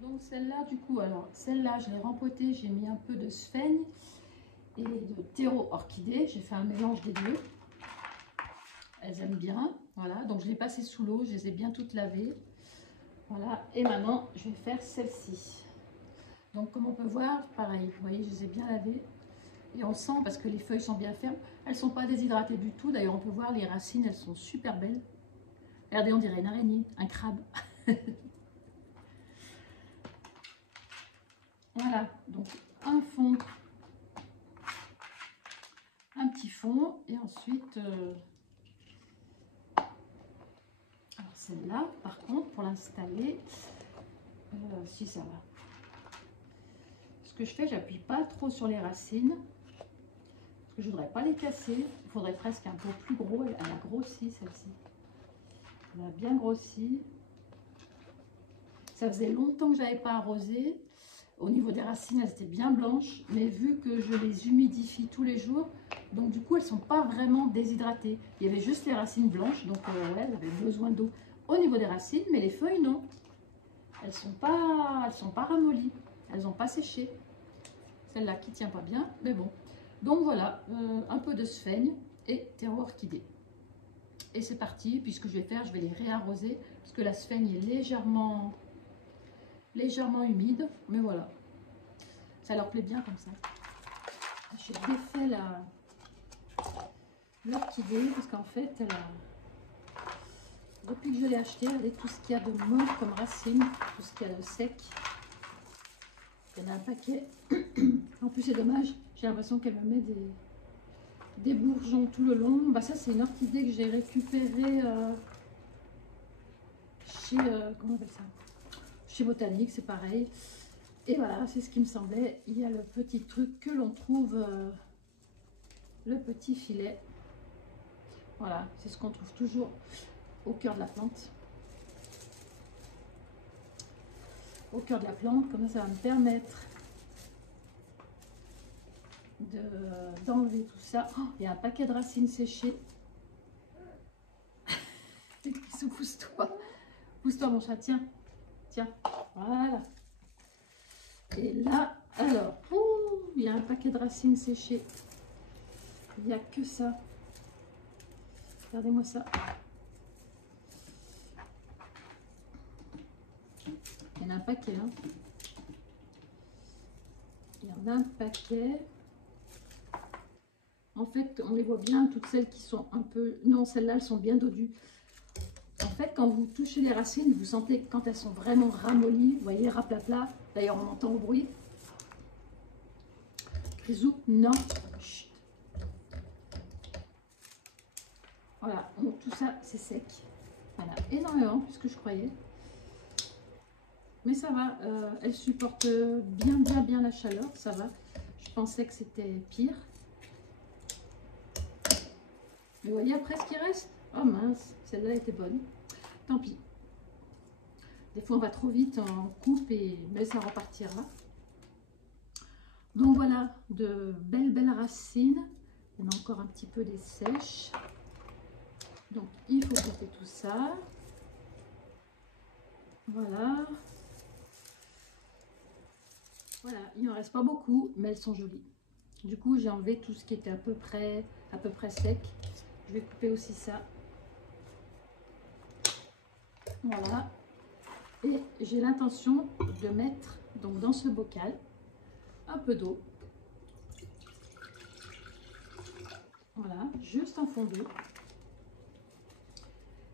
Donc celle-là, du coup, alors celle-là, je l'ai rempotée, j'ai mis un peu de sphaigne et de terreau orchidée. J'ai fait un mélange des deux. Elles aiment bien, voilà. Donc je l'ai passée sous l'eau, je les ai bien toutes lavées. Voilà, et maintenant, je vais faire celle-ci. Donc comme on peut voir, pareil, vous voyez, je les ai bien lavées. Et on sent, parce que les feuilles sont bien fermes, elles ne sont pas déshydratées du tout. D'ailleurs, on peut voir les racines, elles sont super belles. Regardez, on dirait une araignée, un crabe. Voilà, donc un fond, un petit fond, et ensuite, alors celle-là, par contre, pour l'installer, si ça va. Ce que je fais, j'appuie pas trop sur les racines, parce que je voudrais pas les casser. Il faudrait presque un peu plus gros. Elle a grossi celle-ci. Elle a bien grossi. Ça faisait longtemps que j'avais pas arrosé. Au niveau des racines, elles étaient bien blanches, mais vu que je les humidifie tous les jours, donc du coup, elles ne sont pas vraiment déshydratées. Il y avait juste les racines blanches, donc ouais, elles avaient besoin d'eau au niveau des racines, mais les feuilles, non. Elles ne sont pas ramollies, elles n'ont pas séché. Celle-là qui ne tient pas bien, mais bon. Donc voilà, un peu de sphaigne et terreau orchidée. Et c'est parti, puis ce que je vais faire, je vais les réarroser, parce que la sphaigne est légèrement humide, mais voilà, ça leur plaît bien comme ça. J'ai défait l'orchidée parce qu'en fait, depuis que je l'ai achetée, regardez tout ce qu'il y a de mort comme racine, tout ce qu'il y a de sec. Il y en a un paquet. En plus, c'est dommage, j'ai l'impression qu'elle me met des bourgeons tout le long. Bah, ça, c'est une orchidée que j'ai récupérée chez, comment on appelle ça, chez Botanique, c'est pareil. Et voilà, c'est ce qui me semblait. Il y a le petit truc que l'on trouve, le petit filet. Voilà, c'est ce qu'on trouve toujours au cœur de la plante. Au cœur de la plante, comme ça va me permettre d'enlever tout ça. Oh, il y a un paquet de racines séchées. Pousse-toi. Pousse-toi mon chat, tiens. Tiens, voilà. Et là, alors, il y a un paquet de racines séchées. Il n'y a que ça. Regardez-moi ça. Il y en a un paquet. Hein. Il y en a un paquet. En fait, on les voit bien, toutes celles qui sont un peu... Non, celles-là, elles sont bien dodues. En fait, quand vous touchez les racines, vous sentez que quand elles sont vraiment ramollies, vous voyez, raplapla. D'ailleurs, on entend le bruit. Grisou, non. Chut. Voilà, donc tout ça, c'est sec. Voilà, énormément, plus que je croyais. Mais ça va, elle supporte bien la chaleur, ça va. Je pensais que c'était pire. Mais vous voyez après ce qui reste. Oh mince, celle-là était bonne. Tant pis. Des fois on va trop vite, on coupe, mais ça repartira. Donc voilà, de belles racines. Il y en a encore un petit peu des sèches. Donc il faut couper tout ça. Voilà. Voilà, il n'en reste pas beaucoup, mais elles sont jolies. Du coup, j'ai enlevé tout ce qui était à peu près sec. Je vais couper aussi ça. Voilà. Et j'ai l'intention de mettre donc dans ce bocal un peu d'eau. Voilà, juste un fond d'eau.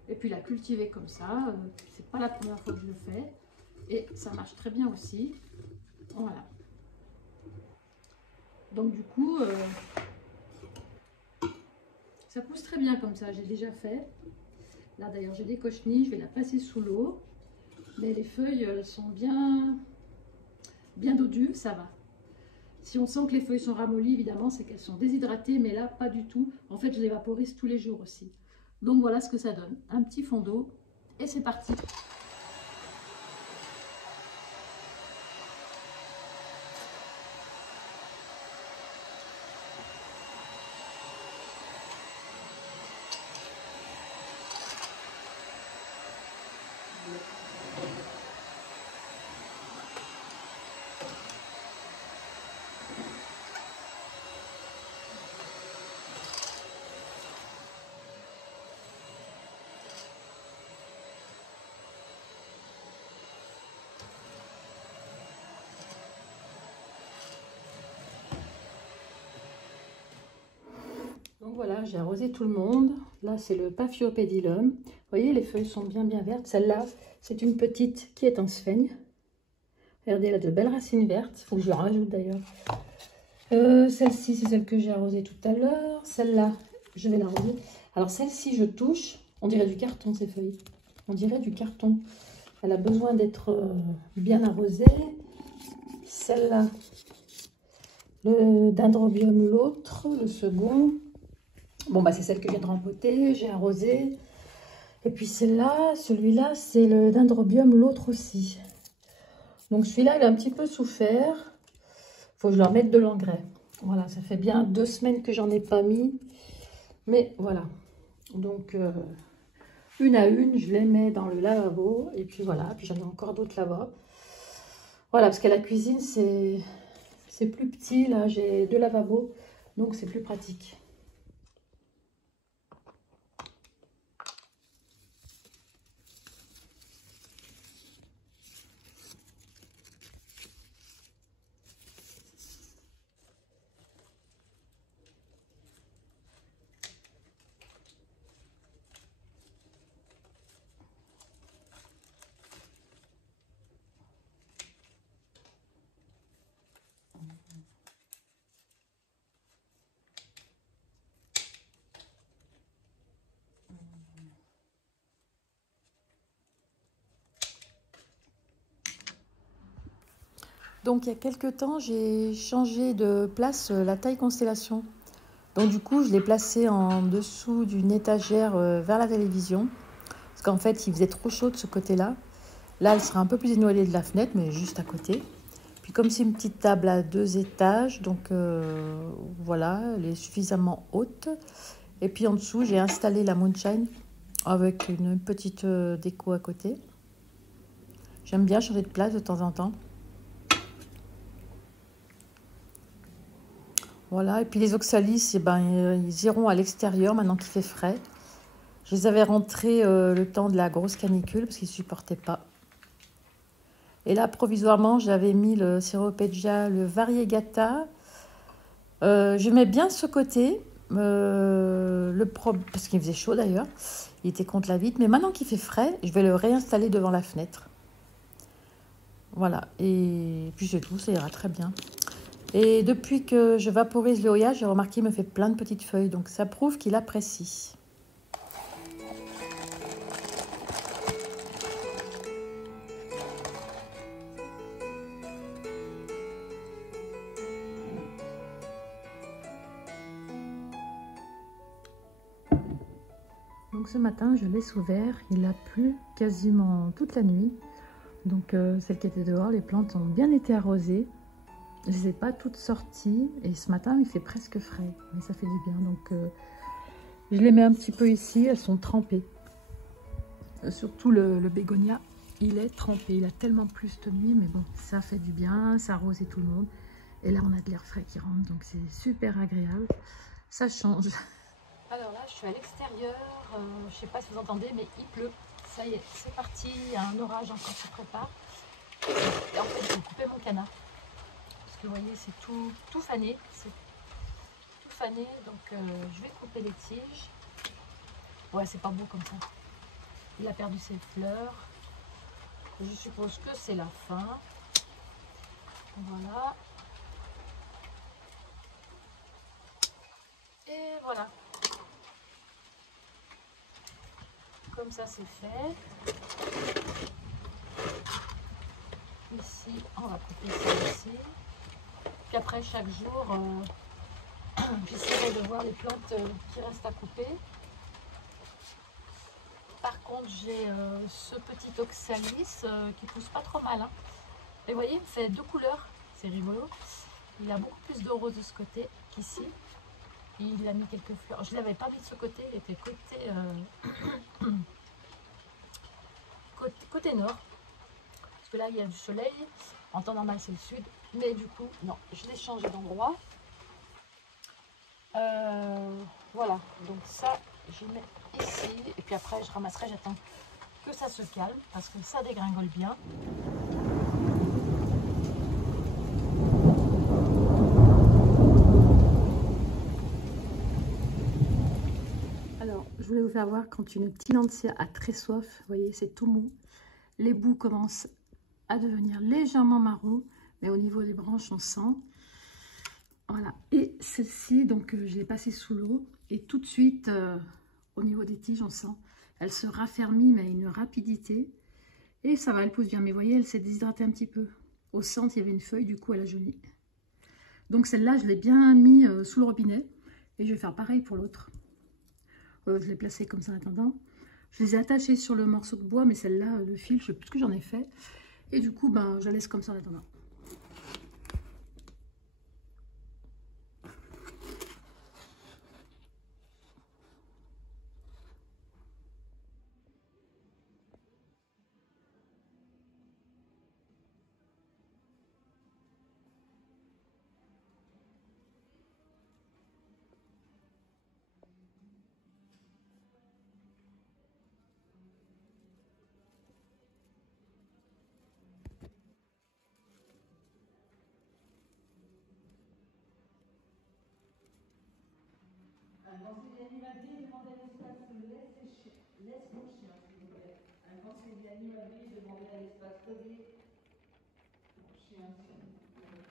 Et puis la cultiver comme ça. C'est pas la première fois que je le fais. Et ça marche très bien aussi. Voilà. Donc du coup, ça pousse très bien comme ça, j'ai déjà fait. Là d'ailleurs j'ai des cochenilles, je vais la passer sous l'eau. Mais les feuilles elles sont bien dodues, ça va. Si on sent que les feuilles sont ramollies, évidemment, c'est qu'elles sont déshydratées, mais là, pas du tout. En fait, je les vaporise tous les jours aussi. Donc voilà ce que ça donne. Un petit fond d'eau et c'est parti. Donc voilà, j'ai arrosé tout le monde. Là, c'est le Paphiopedilum. Vous voyez, les feuilles sont bien vertes. Celle-là, c'est une petite qui est en sphène. Regardez, elle a de belles racines vertes. Il faut que je la rajoute d'ailleurs. Celle-ci, c'est celle que j'ai arrosée tout à l'heure. Celle-là, je vais l'arroser. Alors celle-ci, je touche. On dirait du carton, ces feuilles. On dirait du carton. Elle a besoin d'être bien arrosée. Celle-là, le Dendrobium, l'autre, le second. Bon, bah c'est celle que je viens de rempoter, j'ai arrosé. Et puis celle-là, celui-là, c'est le Dendrobium, l'autre aussi. Donc celui-là, il a un petit peu souffert. Il faut que je leur mette de l'engrais. Voilà, ça fait bien 2 semaines que j'en ai pas mis. Mais voilà. Donc, une à une, je les mets dans le lavabo. Et puis voilà, puis j'en ai encore d'autres là-bas. Voilà, parce qu'à la cuisine, c'est plus petit. Là, j'ai 2 lavabos. Donc c'est plus pratique. Donc il y a quelques temps, j'ai changé de place la taille constellation. Donc du coup, je l'ai placée en dessous d'une étagère vers la télévision. Parce qu'en fait, il faisait trop chaud de ce côté-là. Là, elle sera un peu plus éloignée de la fenêtre, mais juste à côté. Puis comme c'est une petite table à 2 étages, donc voilà, elle est suffisamment haute. Et puis en dessous, j'ai installé la moonshine avec une petite déco à côté. J'aime bien changer de place de temps en temps. Voilà, et puis les oxalis, eh ben, ils iront à l'extérieur maintenant qu'il fait frais. Je les avais rentrés le temps de la grosse canicule parce qu'ils ne supportaient pas. Et là, provisoirement, j'avais mis le Ceropegia, le Variegata. J'aimais bien ce côté, parce qu'il faisait chaud d'ailleurs. Il était contre la vitre. Mais maintenant qu'il fait frais, je vais le réinstaller devant la fenêtre. Voilà, et puis c'est tout, ça ira très bien. Et depuis que je vaporise le Hoya, j'ai remarqué qu'il me fait plein de petites feuilles. Donc ça prouve qu'il apprécie. Donc ce matin, je laisse ouvert. Il a plu quasiment toute la nuit. Donc celles qui étaient dehors, les plantes ont bien été arrosées. Je ne les ai pas toutes sorties. Et ce matin, il fait presque frais. Mais ça fait du bien. Donc je les mets un petit peu ici. Elles sont trempées. Surtout le bégonia, il est trempé. Il a tellement plu cette nuit. Mais bon, ça fait du bien. Ça arrose tout le monde. Et là, on a de l'air frais qui rentre. Donc c'est super agréable. Ça change. Alors là, je suis à l'extérieur. Je ne sais pas si vous entendez, mais il pleut. Ça y est, c'est parti. Il y a un orage encore qui se prépare. Et en fait, je vais couper mon canard. Parce que vous voyez, c'est tout fané. C'est tout fané. Donc, je vais couper les tiges. Ouais, c'est pas beau comme ça. Il a perdu ses fleurs. Je suppose que c'est la fin. Voilà. voilà. Comme ça c'est fait. Ici, on va couper ça ici. Puis après, chaque jour, j'essaierai de voir les plantes qui restent à couper. Par contre, j'ai ce petit oxalis qui pousse pas trop mal. Hein. Et vous voyez, il fait deux couleurs. C'est rigolo. Il a beaucoup plus de rose de ce côté qu'ici. Il a mis quelques fleurs. Je ne l'avais pas mis de ce côté. Il était côté nord. Parce que là, il y a du soleil. En temps normal, c'est le sud. Mais du coup, non, je l'ai changé d'endroit. Voilà. Donc ça, je mets ici. Et puis après, je ramasserai. J'attends que ça se calme. Parce que ça dégringole bien. Alors, je voulais vous faire voir quand une Tillandsia a très soif. Vous voyez, c'est tout mou. Les bouts commencent à devenir légèrement marron, mais au niveau des branches, on sent. Voilà. Et celle-ci, donc, je l'ai passée sous l'eau. Et tout de suite, au niveau des tiges, on sent. Elle se raffermit, mais à une rapidité. Et ça va, elle pousse bien. Mais vous voyez, elle s'est déshydratée un petit peu. Au centre, il y avait une feuille, du coup, elle a jauni. Donc, celle-là, je l'ai bien mis sous le robinet. Et je vais faire pareil pour l'autre. Je l'ai placée comme ça en attendant. Je les ai attachées sur le morceau de bois, mais celle-là, le fil, je ne sais plus ce que j'en ai fait. Et du coup, ben, je la laisse comme ça en attendant. Un conseiller animalier demandait à l'espace laisse mon chien, s'il vous plaît. Un conseiller animalier demandait à l'espace codé chien, s'il vous plaît.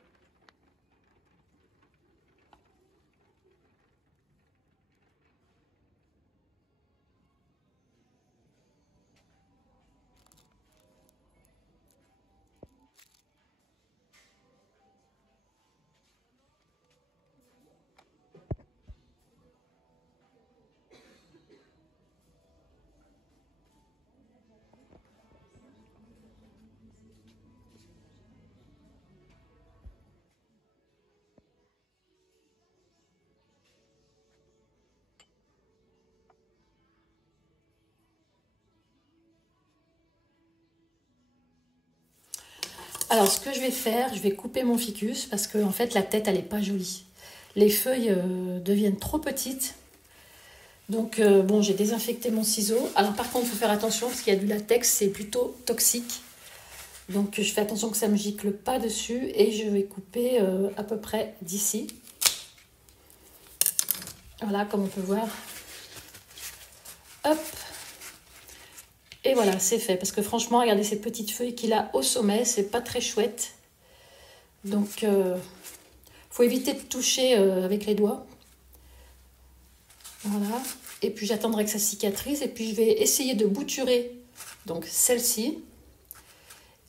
Alors, ce que je vais faire, je vais couper mon ficus parce que en fait, la tête, elle n'est pas jolie. Les feuilles deviennent trop petites. Donc, bon, j'ai désinfecté mon ciseau. Alors, par contre, il faut faire attention parce qu'il y a du latex, c'est plutôt toxique. Donc, je fais attention que ça ne me gicle pas dessus et je vais couper à peu près d'ici. Voilà, comme on peut voir. Hop. Et voilà, c'est fait. Parce que franchement, regardez ces petites feuilles qu'il a au sommet. C'est pas très chouette. Donc, faut éviter de toucher avec les doigts. Voilà. Et puis, j'attendrai que ça cicatrise. Et puis, je vais essayer de bouturer donc celle-ci.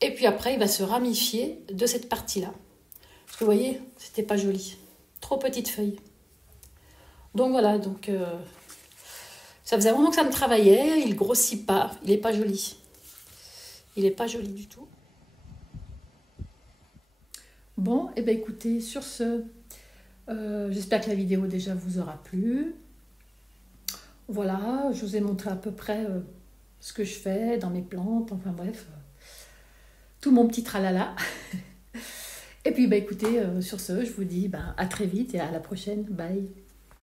Et puis après, il va se ramifier de cette partie-là. Parce que vous voyez, c'était pas joli. Trop petites feuilles. Donc, voilà. Donc... ça faisait un moment que ça me travaillait, il grossit pas, il n'est pas joli. Il n'est pas joli du tout. Bon, et bien écoutez, sur ce, j'espère que la vidéo déjà vous aura plu. Voilà, je vous ai montré à peu près ce que je fais dans mes plantes, enfin bref, tout mon petit tralala. Et puis, écoutez, sur ce, je vous dis à très vite et à la prochaine. Bye.